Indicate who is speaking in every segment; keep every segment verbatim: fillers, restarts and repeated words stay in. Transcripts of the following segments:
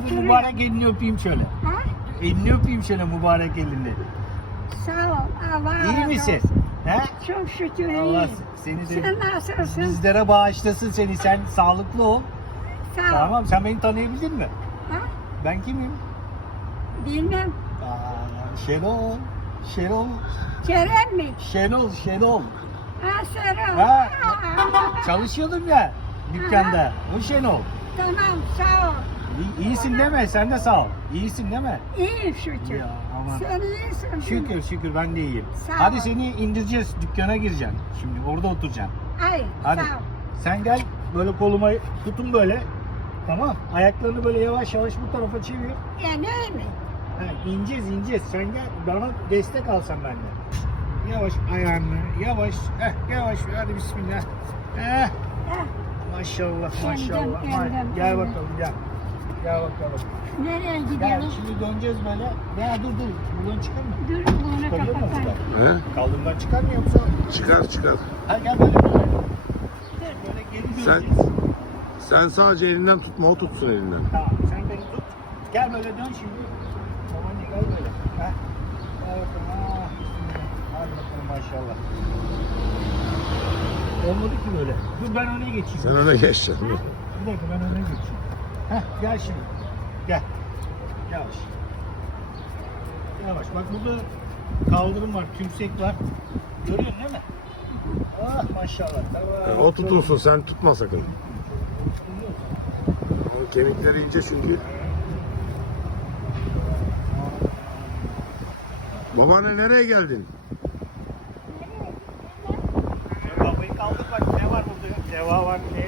Speaker 1: Şükür.
Speaker 2: mübarek elini öpeyim şöyle.
Speaker 1: Ha?
Speaker 2: Elini öpeyim şöyle mübarek elini.
Speaker 1: Sağ ol. Allah
Speaker 2: İyi
Speaker 1: razı
Speaker 2: misin?
Speaker 1: olsun.
Speaker 2: He?
Speaker 1: Çok şükür
Speaker 2: Allah
Speaker 1: iyi.
Speaker 2: seni de
Speaker 1: Sen nasılsın?
Speaker 2: bizlere bağışlasın seni. Sen sağlıklı ol.
Speaker 1: Sağ ol.
Speaker 2: Tamam. Sen beni tanıyabildin mi?
Speaker 1: Ha?
Speaker 2: Ben kimim?
Speaker 1: Bilmem.
Speaker 2: Aa, Şenol. Şenol.
Speaker 1: Kerem mi?
Speaker 2: Şenol. Şenol.
Speaker 1: Ha Serap.
Speaker 2: Ha.
Speaker 1: Ha.
Speaker 2: Çalışıyordum ya dükkanda. O Şenol.
Speaker 1: Tamam sağ ol.
Speaker 2: İyi- İyisin değil mi? Sen de sağ ol. İyisin değil mi?
Speaker 1: İyiyim şükür.
Speaker 2: Ya aman.
Speaker 1: Sen iyisin.
Speaker 2: Şükür şükür ben de iyiyim.
Speaker 1: Sağ
Speaker 2: Hadi
Speaker 1: ol.
Speaker 2: seni indireceğiz. Dükkana gireceksin. Şimdi orada oturacaksın.
Speaker 1: Ay
Speaker 2: Hadi.
Speaker 1: sağ ol.
Speaker 2: Sen gel böyle koluma tutun böyle. Tamam. Ayaklarını böyle yavaş yavaş bu tarafa çevir.
Speaker 1: Ya ne mi?
Speaker 2: Ha, ineceğiz ineceğiz. Sen gel bana destek alsan benden. Yavaş ayağını yavaş. Heh, yavaş hadi bismillah. Heh,
Speaker 1: Ha.
Speaker 2: maşallah
Speaker 1: Geldim,
Speaker 2: maşallah.
Speaker 1: geldim,
Speaker 2: gel
Speaker 1: geldim.
Speaker 2: bakalım gel. Gel bakalım.
Speaker 1: Nereye
Speaker 2: Gel
Speaker 1: gidiyoruz?
Speaker 2: şimdi döneceğiz böyle. Ya dur dur. Buradan çıkar mı?
Speaker 1: Dur bunu
Speaker 2: Çıkabiliyor mu
Speaker 1: kapatayım.
Speaker 2: buradan?
Speaker 3: He?
Speaker 2: Kaldırımdan çıkar mı yoksa?
Speaker 3: Çıkar çıkar.
Speaker 2: Hadi gel böyle böyle. Böyle geri
Speaker 3: Sen-
Speaker 2: döneceğiz.
Speaker 3: Sen sadece elinden tutma, o tutsun elinden.
Speaker 2: Tamam sen beni tut. Gel böyle dön şimdi. Babaanne gel böyle. Heh. Gel bakalım. Ah, bismillah. Hadi bakalım maşallah. Olmadı ki böyle. Dur ben öne geçeyim.
Speaker 3: Sen öne geçeceksin.
Speaker 2: Bir dakika ben öne geçeyim. Heh gel şimdi. Gel. Yavaş. Yavaş. Bak burada kaldırım var, tümsek var. Görüyorsun değil mi? Ah maşallah. Tamam.
Speaker 3: O tutulsun, sen tutma sakın. O kemikleri ince çünkü. Babaanne nereye geldin?
Speaker 2: Kafayı kaldır bak ne var burada? Deva var ne?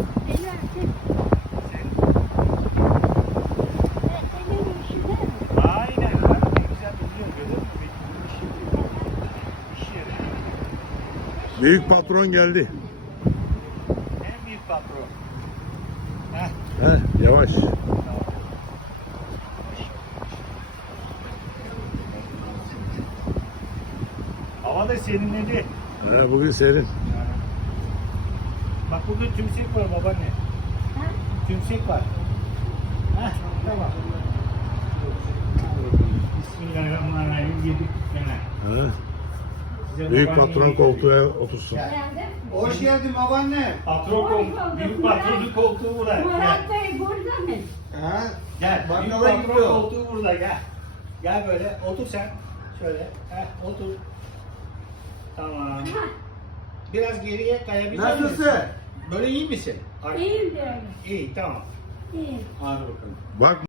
Speaker 2: Aynen. Bak ne güzel biliyor görüyor musun? Benim iş yeri. İş yeri.
Speaker 3: Büyük patron geldi.
Speaker 2: En büyük patron. Heh.
Speaker 3: He, yavaş.
Speaker 2: Hava da serinledi.
Speaker 3: He, bugün serin.
Speaker 2: Bak burada tümsek var babaanne. Tümsek var. Heh, tamam. Bismillahirrahmanirrahim. Yedik gene.
Speaker 3: He.
Speaker 2: Size
Speaker 3: Büyük
Speaker 2: babaanneyi
Speaker 3: patron
Speaker 2: yedik.
Speaker 3: koltuğa otursun.
Speaker 2: Hoş geldin babaanne. Patron
Speaker 1: Hoş
Speaker 2: koltuğu.
Speaker 1: bulduk,
Speaker 2: Büyük
Speaker 1: Murat.
Speaker 2: patronun koltuğu burada. Gel.
Speaker 1: Murat Bey burada mı?
Speaker 2: Ha? Gel.
Speaker 4: Bakkala
Speaker 2: Büyük patron
Speaker 4: gidiyor.
Speaker 2: koltuğu burada gel. Gel böyle otur sen. Şöyle. Heh, otur. Tamam. Biraz geriye kayabilir misin?
Speaker 4: Nasılsın?
Speaker 2: Böyle iyi misin? Ay,
Speaker 1: İyiyim diyorum.
Speaker 2: İyi tamam.
Speaker 1: İyiyim.
Speaker 2: Hadi bakalım.
Speaker 3: Bak